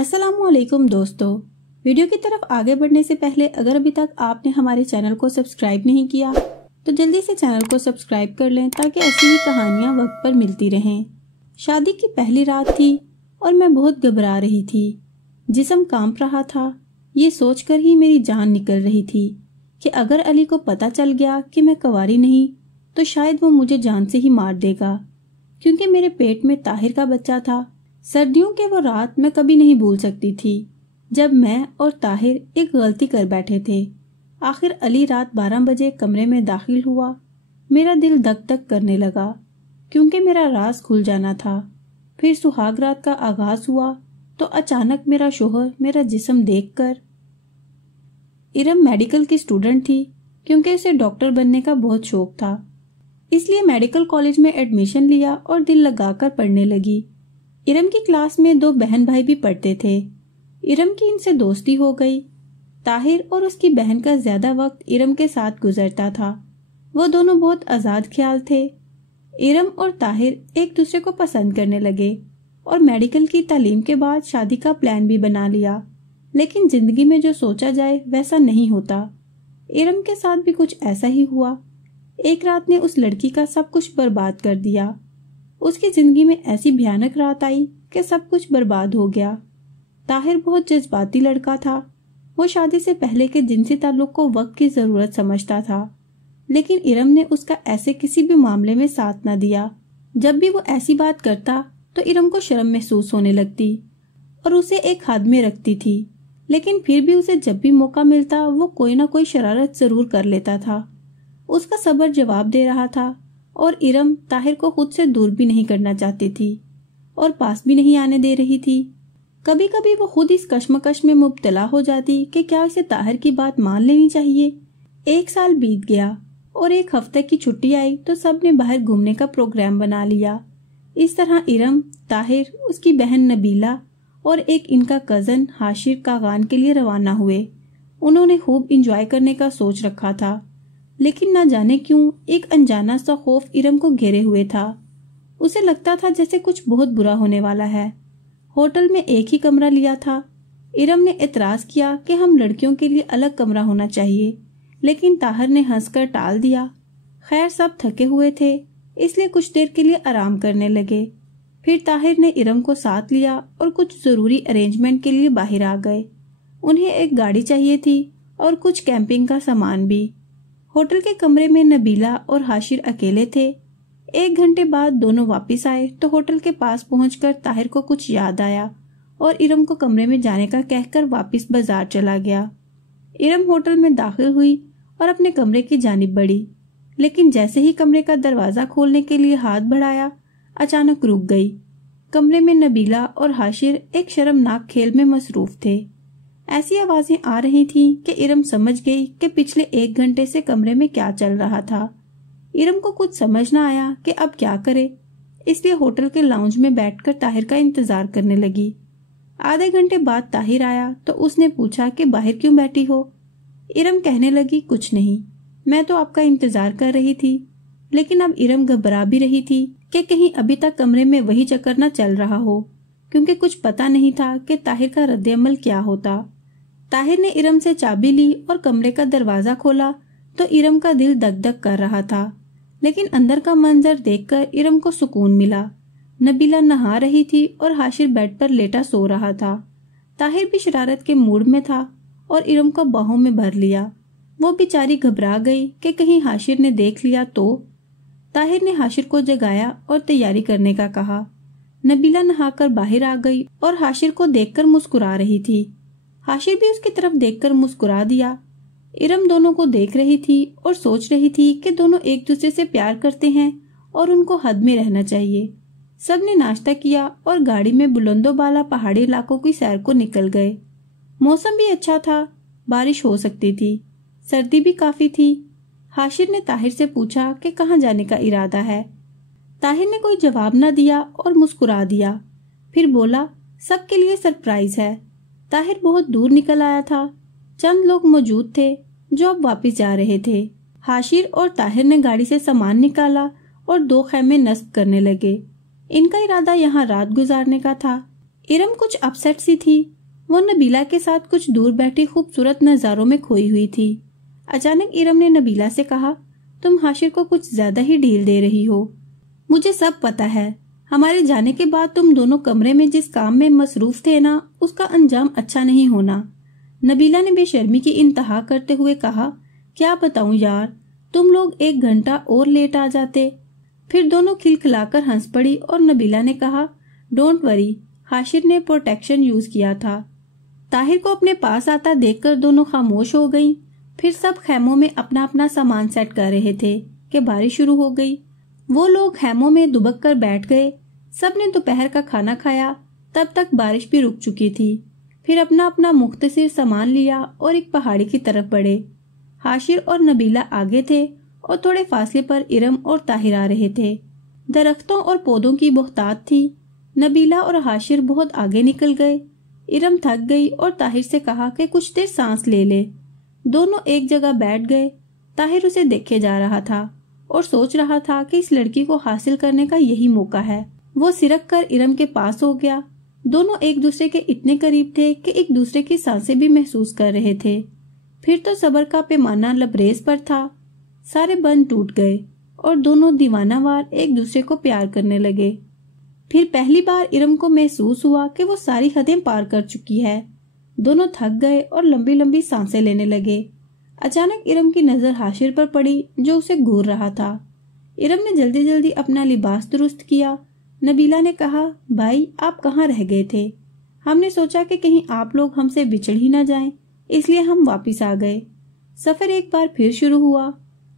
السلام علیکم دوستو، ویڈیو کی طرف آگے بڑھنے سے پہلے اگر ابھی تک آپ نے ہمارے چینل کو سبسکرائب نہیں کیا تو جلدی سے چینل کو سبسکرائب کر لیں تاکہ ایسی ہی کہانیاں وقت پر ملتی رہیں۔ شادی کی پہلی رات تھی اور میں بہت گھبرا رہی تھی، جسم کانپ رہا تھا۔ یہ سوچ کر ہی میری جان نکل رہی تھی کہ اگر علی کو پتہ چل گیا کہ میں کنواری نہیں تو شاید وہ مجھے جان سے ہی مار دے گا، کیونکہ میرے پیٹ میں طاہر کا بچہ تھا۔ سردیوں کے وہ رات میں کبھی نہیں بھول سکتی تھی جب میں اور طاہر ایک غلطی کر بیٹھے تھے۔ آخر علی رات 12 بجے کمرے میں داخل ہوا۔ میرا دل دک دک کرنے لگا کیونکہ میرا راز کھل جانا تھا۔ پھر سہاگ رات کا آغاز ہوا تو اچانک میرا شوہر میرا جسم دیکھ کر، ارم میڈیکل کی اسٹوڈنٹ تھی کیونکہ اسے ڈاکٹر بننے کا بہت شوق تھا، اس لیے میڈیکل کالج میں ایڈمیشن لیا اور دل لگا کر پڑھنے لگی۔ ارم کی کلاس میں 2 بہن بھائی بھی پڑھتے تھے۔ ارم کی ان سے دوستی ہو گئی۔ طاہر اور اس کی بہن کا زیادہ وقت ارم کے ساتھ گزرتا تھا۔ وہ دونوں بہت آزاد خیال تھے۔ ارم اور طاہر ایک دوسرے کو پسند کرنے لگے اور میڈیکل کی تعلیم کے بعد شادی کا پلان بھی بنا لیا، لیکن زندگی میں جو سوچا جائے ویسا نہیں ہوتا۔ ارم کے ساتھ بھی کچھ ایسا ہی ہوا۔ ایک رات نے اس لڑکی کا سب کچھ برباد کر دیا۔ اس کی زندگی میں ایسی بھیانک رات آئی کہ سب کچھ برباد ہو گیا۔ طاہر بہت جذباتی لڑکا تھا۔ وہ شادی سے پہلے کے جنسی تعلق کو وقت کی ضرورت سمجھتا تھا، لیکن ارم نے اس کا ایسے کسی بھی معاملے میں ساتھ نہ دیا۔ جب بھی وہ ایسی بات کرتا تو ارم کو شرم محسوس ہونے لگتی اور اسے ایک حد میں رکھتی تھی، لیکن پھر بھی اسے جب بھی موقع ملتا وہ کوئی نہ کوئی شرارت ضرور کر لیتا تھا۔ اس کا صبر جواب دے رہا تھا اور ارم طاہر کو خود سے دور بھی نہیں کرنا چاہتی تھی اور پاس بھی نہیں آنے دے رہی تھی۔ کبھی کبھی وہ خود اس کشمکش میں مبتلا ہو جاتی کہ کیا اسے طاہر کی بات مان لینی چاہیے۔ 1 سال بیت گیا اور 1 ہفتے کی چھٹی آئی تو سب نے باہر گھومنے کا پروگرام بنا لیا۔ اس طرح ارم، طاہر، اس کی بہن نبیلہ اور ایک ان کا کزن حاشر کاغان کے لیے روانہ ہوئے۔ انہوں نے خوب انجوائے کرنے کا سوچ رکھا تھا، لیکن نہ جانے کیوں ایک انجانا سا خوف ارم کو گھیرے ہوئے تھا۔ اسے لگتا تھا جیسے کچھ بہت برا ہونے والا ہے۔ ہوٹل میں ایک ہی کمرہ لیا تھا۔ ارم نے اعتراض کیا کہ ہم لڑکیوں کے لیے الگ کمرہ ہونا چاہیے، لیکن طاہر نے ہنس کر ٹال دیا۔ خیر سب تھکے ہوئے تھے اس لیے کچھ دیر کے لیے آرام کرنے لگے۔ پھر طاہر نے ارم کو ساتھ لیا اور کچھ ضروری ارینجمنٹ کے لیے باہر آ گئے۔ انہیں ایک گاڑی چاہیے تھی اور کچھ کیمپنگ کا سامان بھی۔ ہوٹل کے کمرے میں نبیلہ اور حاشر اکیلے تھے۔ 1 گھنٹے بعد دونوں واپس آئے تو ہوٹل کے پاس پہنچ کر طاہر کو کچھ یاد آیا اور ارم کو کمرے میں جانے کا کہہ کر واپس بازار چلا گیا۔ ارم ہوٹل میں داخل ہوئی اور اپنے کمرے کی جانب بڑھی، لیکن جیسے ہی کمرے کا دروازہ کھولنے کے لیے ہاتھ بڑھایا اچانک رک گئی۔ کمرے میں نبیلہ اور حاشر ایک شرمناک کھیل میں مصروف تھے۔ ایسی آوازیں آ رہی تھیں کہ ارم سمجھ گئی کہ پچھلے 1 گھنٹے سے کمرے میں کیا چل رہا تھا۔ ارم کو کچھ سمجھ نہ آیا کہ اب کیا کرے، اس لیے ہوٹل کے لاؤنج میں بیٹھ کر طاہر کا انتظار کرنے لگی۔ آدھے گھنٹے بعد طاہر آیا تو اس نے پوچھا کہ باہر کیوں بیٹھی ہو؟ ارم کہنے لگی کچھ نہیں، میں تو آپ کا انتظار کر رہی تھی۔ لیکن اب ارم گھبرا بھی رہی تھی کہ کہیں ابھی تک کمرے میں وہی چکر نہ چل رہا ہو، کیونکہ کچھ پتا نہیں تھا کہ طاہر کا رد عمل کیا ہوتا۔ طاہر نے ارم سے چابی لی اور کمرے کا دروازہ کھولا تو ارم کا دل دک دک کر رہا تھا، لیکن اندر کا منظر دیکھ کر ارم کو سکون ملا۔ نبیلہ نہا رہی تھی اور حاشر بیڈ پر لیٹا سو رہا تھا۔ طاہر بھی شرارت کے موڈ میں تھا اور ارم کو باہوں میں بھر لیا۔ وہ بیچاری گھبرا گئی کہ کہیں حاشر نے دیکھ لیا تو۔ طاہر نے حاشر کو جگایا اور تیاری کرنے کا کہا۔ نبیلہ نہا کر باہر آ گئی اور حاشر کو دیکھ کر مسکرا رہی تھی۔ حاشر بھی اس کی طرف دیکھ کر مسکرا دیا۔ ارم دونوں کو دیکھ رہی تھی اور سوچ رہی تھی کہ دونوں ایک دوسرے سے پیار کرتے ہیں اور ان کو حد میں رہنا چاہیے۔ سب نے ناشتہ کیا اور گاڑی میں بلند و بالا پہاڑی علاقوں کی سیر کو نکل گئے۔ موسم بھی اچھا تھا، بارش ہو سکتی تھی، سردی بھی کافی تھی۔ حاشر نے طاہر سے پوچھا کہ کہاں جانے کا ارادہ ہے۔ طاہر نے کوئی جواب نہ دیا اور مسکرا دیا، پھر بولا سب کے لیے سرپرائز ہے۔ طاہر بہت دور نکل آیا تھا۔ چند لوگ موجود تھے جو اب واپس جا رہے تھے۔ حاشر اور طاہر نے گاڑی سے سامان نکالا اور 2 خیمے نصب کرنے لگے۔ ان کا ارادہ یہاں رات گزارنے کا تھا۔ इरम कुछ अपसेट सी थी। वो नबीला के साथ कुछ दूर बैठी खूबसूरत नजारों में खोई हुई थी। अचानक इरम ने नबीला से कहा, तुम हाशिर को कुछ ज्यादा ही ढील दे रही हो। मुझे सब पता है। हमारे जाने के बाद तुम दोनों कमरे में जिस काम में मसरूफ थे ना, उसका अंजाम अच्छा नहीं होना। नबीला ने बेशर्मी की इंतहा करते हुए कहा, क्या बताऊं यार, तुम लोग 1 घंटा और लेट आ जाते। फिर दोनों खिलखिलाकर हंस पड़ी और नबीला ने कहा, डोंट वरी, हाशिर ने प्रोटेक्शन यूज किया था। ताहिर को अपने पास आता देखकर दोनों खामोश हो गईं। फिर सब खैमों में अपना अपना सामान सेट कर रहे थे कि बारिश शुरू हो गई। वो लोग खैमों में दुबक कर बैठ गए। सब ने दोपहर का खाना खाया। तब तक बारिश भी रुक चुकी थी। फिर अपना अपना मुख्तसर सामान लिया और एक पहाड़ी की तरफ बढ़े। हाशिर और नबीला आगे थे और थोड़े फासले पर इरम और ताहिर आ रहे थे। दरख्तों और पौधों की बहुतात थी। नबीला और हाशिर बहुत आगे निकल गए। इरम थक गई और ताहिर से कहा कि कुछ देर सांस ले ले। दोनों एक जगह बैठ गए। ताहिर उसे देखे जा रहा था और सोच रहा था कि इस लड़की को हासिल करने का यही मौका है। वो सिरक कर इरम के पास हो गया। दोनों एक दूसरे के इतने करीब थे कि एक दूसरे की सांसें भी महसूस कर रहे थे। फिर तो सब्र का पैमाना लबरेज पर था। सारे बंध टूट गए और दोनों दीवानावार एक दूसरे को प्यार करने लगे। फिर पहली बार इरम को महसूस हुआ कि वो सारी हदें पार कर चुकी है। दोनों थक गए और लंबी लंबी सांसें लेने लगे। अचानक इरम की नजर हाशिर पर पड़ी जो उसे घूर रहा था। इरम ने जल्दी जल्दी अपना लिबास दुरुस्त किया। नबीला ने कहा, भाई आप कहाँ रह गए थे? हमने सोचा कि कहीं आप लोग हमसे बिछड़ ही ना जाएं, इसलिए हम वापिस आ गए। सफर एक बार फिर शुरू हुआ।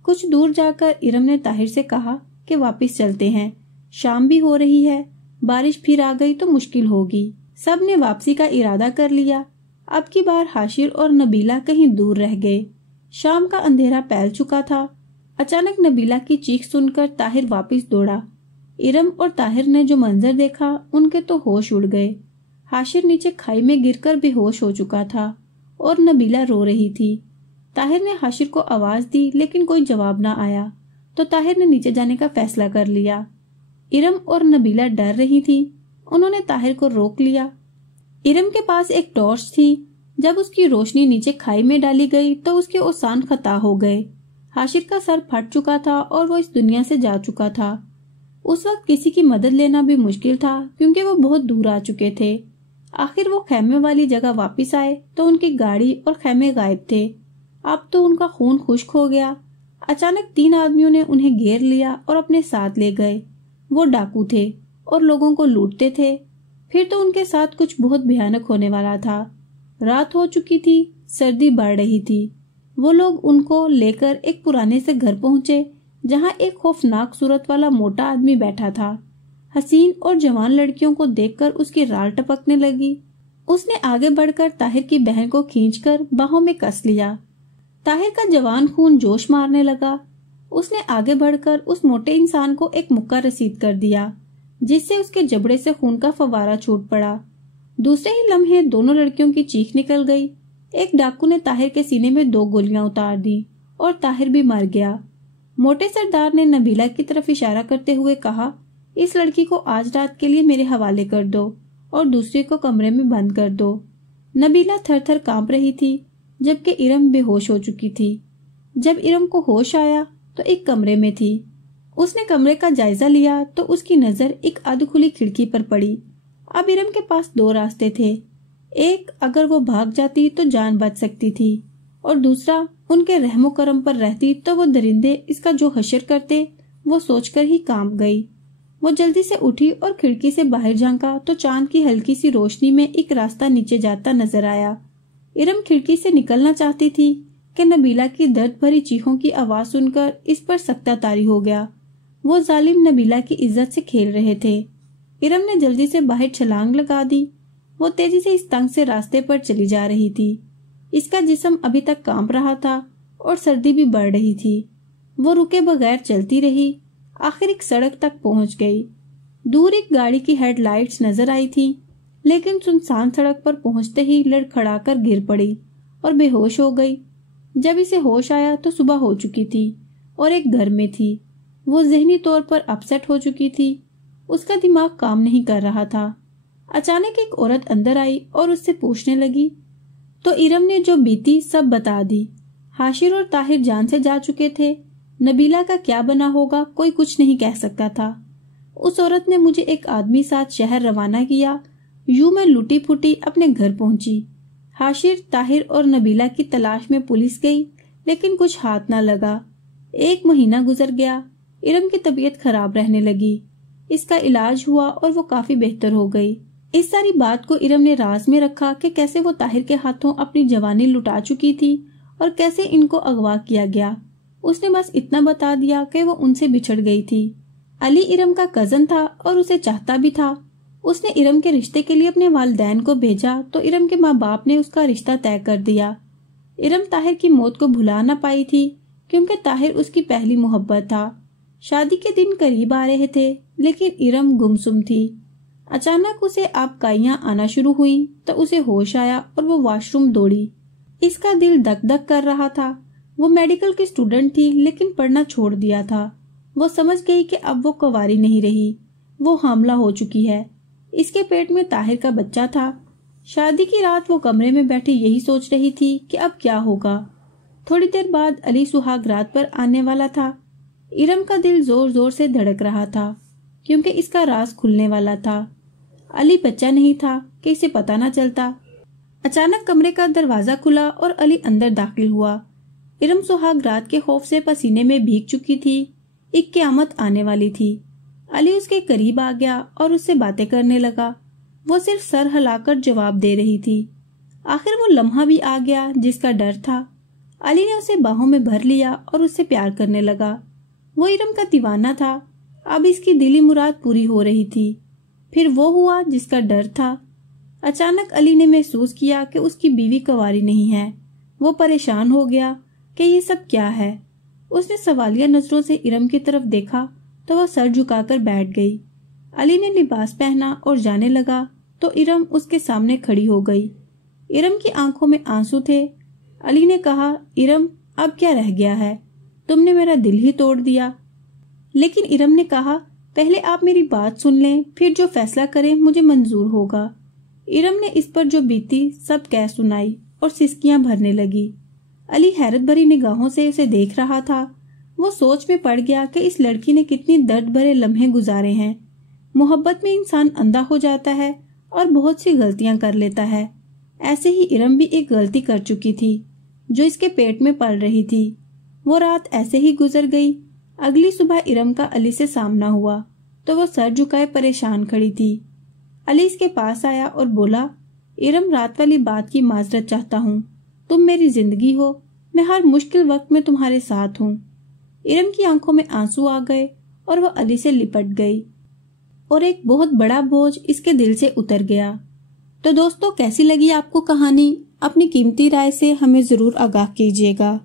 कुछ दूर जाकर इरम ने ताहिर से कहा कि वापिस चलते हैं, शाम भी हो रही है, बारिश फिर आ गई तो मुश्किल होगी। सब ने वापसी का इरादा कर लिया। अब की बार हाशिर और नबीला कहीं दूर रह गए। शाम का अंधेरा फैल चुका था। अचानक नबीला की चीख सुनकर ताहिर वापस दौड़ा। इरम और ताहिर ने जो मंजर देखा, उनके तो होश उड़ गए। हाशिर नीचे खाई में गिरकर बेहोश हो चुका था और नबीला रो रही थी। ताहिर ने हाशिर को आवाज दी लेकिन कोई जवाब ना आया, तो ताहिर ने नीचे जाने का फैसला कर लिया। इरम और नबीला डर रही थी। उन्होंने ताहिर को रोक लिया। इरम के पास एक टॉर्च थी। जब उसकी रोशनी नीचे खाई में डाली गई तो उसके ओसान खता हो गए। हाशिर का सर फट चुका था और वो इस दुनिया से जा चुका था। उस वक्त किसी की मदद लेना भी मुश्किल था क्योंकि वो बहुत दूर आ चुके थे। आखिर वो खैमे वाली जगह वापस आए तो उनकी गाड़ी और खैमे गायब थे। अब तो उनका खून खुश्क हो गया। अचानक 3 आदमियों ने उन्हें घेर लिया और अपने साथ ले गए। वो डाकू थे और लोगों को लूटते थे। फिर तो उनके साथ कुछ बहुत भयानक होने वाला था। रात हो चुकी थी, सर्दी बढ़ रही थी। वो लोग उनको लेकर एक पुराने से घर पहुंचे जहां एक खौफनाक सूरत वाला मोटा आदमी बैठा था। हसीन और जवान लड़कियों को देखकर उसकी राल टपकने लगी। उसने आगे बढ़कर ताहिर की बहन को खींचकर बाहों में कस लिया। ताहिर का जवान खून जोश मारने लगा। उसने आगे बढ़कर उस मोटे इंसान को एक मुक्का रसीद कर दिया, जिससे उसके जबड़े से खून का फवारा छूट पड़ा। दूसरे ही लम्हे दोनों लड़कियों की चीख निकल गई। एक डाकू ने ताहिर के सीने में 2 गोलियां उतार दी और ताहिर भी मर गया। मोटे सरदार ने नबीला की तरफ इशारा करते हुए कहा, इस लड़की को आज रात के लिए मेरे हवाले कर दो और दूसरे को कमरे में बंद कर दो। नबीला थर थर कांप रही थी, जबकि इरम बेहोश हो चुकी थी। जब इरम को होश आया तो एक कमरे में थी। उसने कमरे का जायजा लिया तो उसकी नजर एक आध खुली खिड़की पर पड़ी। अब इरम के पास 2 रास्ते थे। एक, अगर वो भाग जाती तो जान बच सकती थी, और दूसरा, उनके रहमो करम पर रहती तो वो दरिंदे इसका जो हशर करते, वो सोचकर ही कांप गई। वो जल्दी से उठी और खिड़की से बाहर झांका तो चांद की हल्की सी रोशनी में एक रास्ता नीचे जाता नजर आया। इरम खिड़की से निकलना चाहती थी कि नबीला की दर्द भरी चीखों की आवाज सुनकर इस पर सख्ता तारी हो गया। वो जालिम नबीला की इज्जत से खेल रहे थे। इरम ने जल्दी से बाहर छलांग लगा दी। वो तेजी से इस तंग से रास्ते पर चली जा रही थी। इसका जिस्म अभी तक कांप रहा था और सर्दी भी बढ़ रही थी। वो रुके बगैर चलती रही। आखिर एक सड़क तक पहुंच गई। दूर एक गाड़ी की हेडलाइट्स नजर आई थी, लेकिन सुनसान सड़क पर पहुंचते ही लड़खड़ाकर गिर पड़ी और बेहोश हो गई। जब इसे होश आया तो सुबह हो चुकी थी और एक घर में थी। वो ज़हनी तौर पर अपसेट हो चुकी थी। उसका दिमाग काम नहीं कर रहा था। अचानक एक औरत अंदर आई और उससे पूछने लगी तो इरम ने जो बीती सब बता दी। हाशिर और ताहिर जान से जा चुके थे। नबीला का क्या बना होगा कोई कुछ नहीं कह सकता था। उस औरत ने मुझे एक आदमी साथ शहर रवाना किया। यूं मैं लुटी फुटी अपने घर पहुंची। हाशिर, ताहिर और नबीला की तलाश में पुलिस गई, लेकिन कुछ हाथ ना लगा। 1 महीना गुजर गया। इरम की तबीयत खराब रहने लगी। इसका इलाज हुआ और वो काफी बेहतर हो गई। इस सारी बात को इरम ने राज में रखा कि कैसे वो ताहिर के हाथों अपनी जवानी लुटा चुकी थी और कैसे इनको अगवा किया गया। उसने बस इतना बता दिया कि वो उनसे बिछड़ गई थी। अली इरम का कजन था और उसे चाहता भी था। उसने इरम के रिश्ते के लिए अपने वालिदैन को भेजा तो इरम के माँ बाप ने उसका रिश्ता तय कर दिया। इरम ताहिर की मौत को भुला न पाई थी, क्योंकि ताहिर उसकी पहली मोहब्बत था। शादी के दिन करीब आ रहे थे, लेकिन इरम गुमसुम थी। अचानक उसे आबकाइयां आना शुरू हुई तो उसे होश आया और वो वॉशरूम दौड़ी। इसका दिल धक धक कर रहा था। वो मेडिकल की स्टूडेंट थी, लेकिन पढ़ना छोड़ दिया था। वो समझ गई कि अब वो कुंवारी नहीं रही, वो हामला हो चुकी है। इसके पेट में ताहिर का बच्चा था। शादी की रात वो कमरे में बैठी यही सोच रही थी कि अब क्या होगा। थोड़ी देर बाद अली सुहाग रात पर आने वाला था। इरम का दिल जोर जोर से धड़क रहा था, क्योंकि इसका राज खुलने वाला था। अली बच्चा नहीं था कि इसे पता न चलता। अचानक कमरे का दरवाजा खुला और अली अंदर दाखिल हुआ। इरम सुहाग रात के खौफ से पसीने में भीग चुकी थी। एक क़यामत आने वाली थी। अली उसके करीब आ गया और उससे बातें करने लगा। वो सिर्फ सर हिलाकर जवाब दे रही थी। आखिर वो लम्हा भी आ गया जिसका डर था। अली ने उसे बाहों में भर लिया और उससे प्यार करने लगा। वो इरम का दीवाना था। अब इसकी दिली मुराद पूरी हो रही थी। फिर वो हुआ जिसका डर था। अचानक अली ने महसूस किया कि उसकी बीवी कुंवारी नहीं है। वो परेशान हो गया कि ये सब क्या है। उसने सवालिया नजरों से इरम की तरफ देखा तो वह सर झुकाकर बैठ गई। अली ने लिबास पहना और जाने लगा तो इरम उसके सामने खड़ी हो गई। इरम की आंखों में आंसू थे। अली ने कहा, इरम अब क्या रह गया है, तुमने मेरा दिल ही तोड़ दिया। लेकिन इरम ने कहा, पहले आप मेरी बात सुन लें, फिर जो फैसला करें मुझे मंजूर होगा। इरम ने इस पर जो बीती सब कह सुनाई और सिसकियां भरने लगी। अली हैरत भरी निगाहों से उसे देख रहा था। वो सोच में पड़ गया कि इस लड़की ने कितनी दर्द भरे लम्हे गुजारे हैं। मोहब्बत में इंसान अंधा हो जाता है और बहुत सी गलतियां कर लेता है। ऐसे ही इरम भी एक गलती कर चुकी थी जो इसके पेट में पल रही थी। वो रात ऐसे ही गुजर गई। अगली सुबह इरम का अली से सामना हुआ तो वो सर झुकाए परेशान खड़ी थी। अली इसके पास आया और बोला, इरम रात वाली बात की माजरत चाहता हूँ। तुम मेरी जिंदगी हो, मैं हर मुश्किल वक्त में तुम्हारे साथ हूँ। इरम की आंखों में आंसू आ गए और वह अली से लिपट गई और एक बहुत बड़ा बोझ इसके दिल से उतर गया। तो दोस्तों, कैसी लगी आपको कहानी? अपनी कीमती राय से हमें जरूर आगाह कीजिएगा।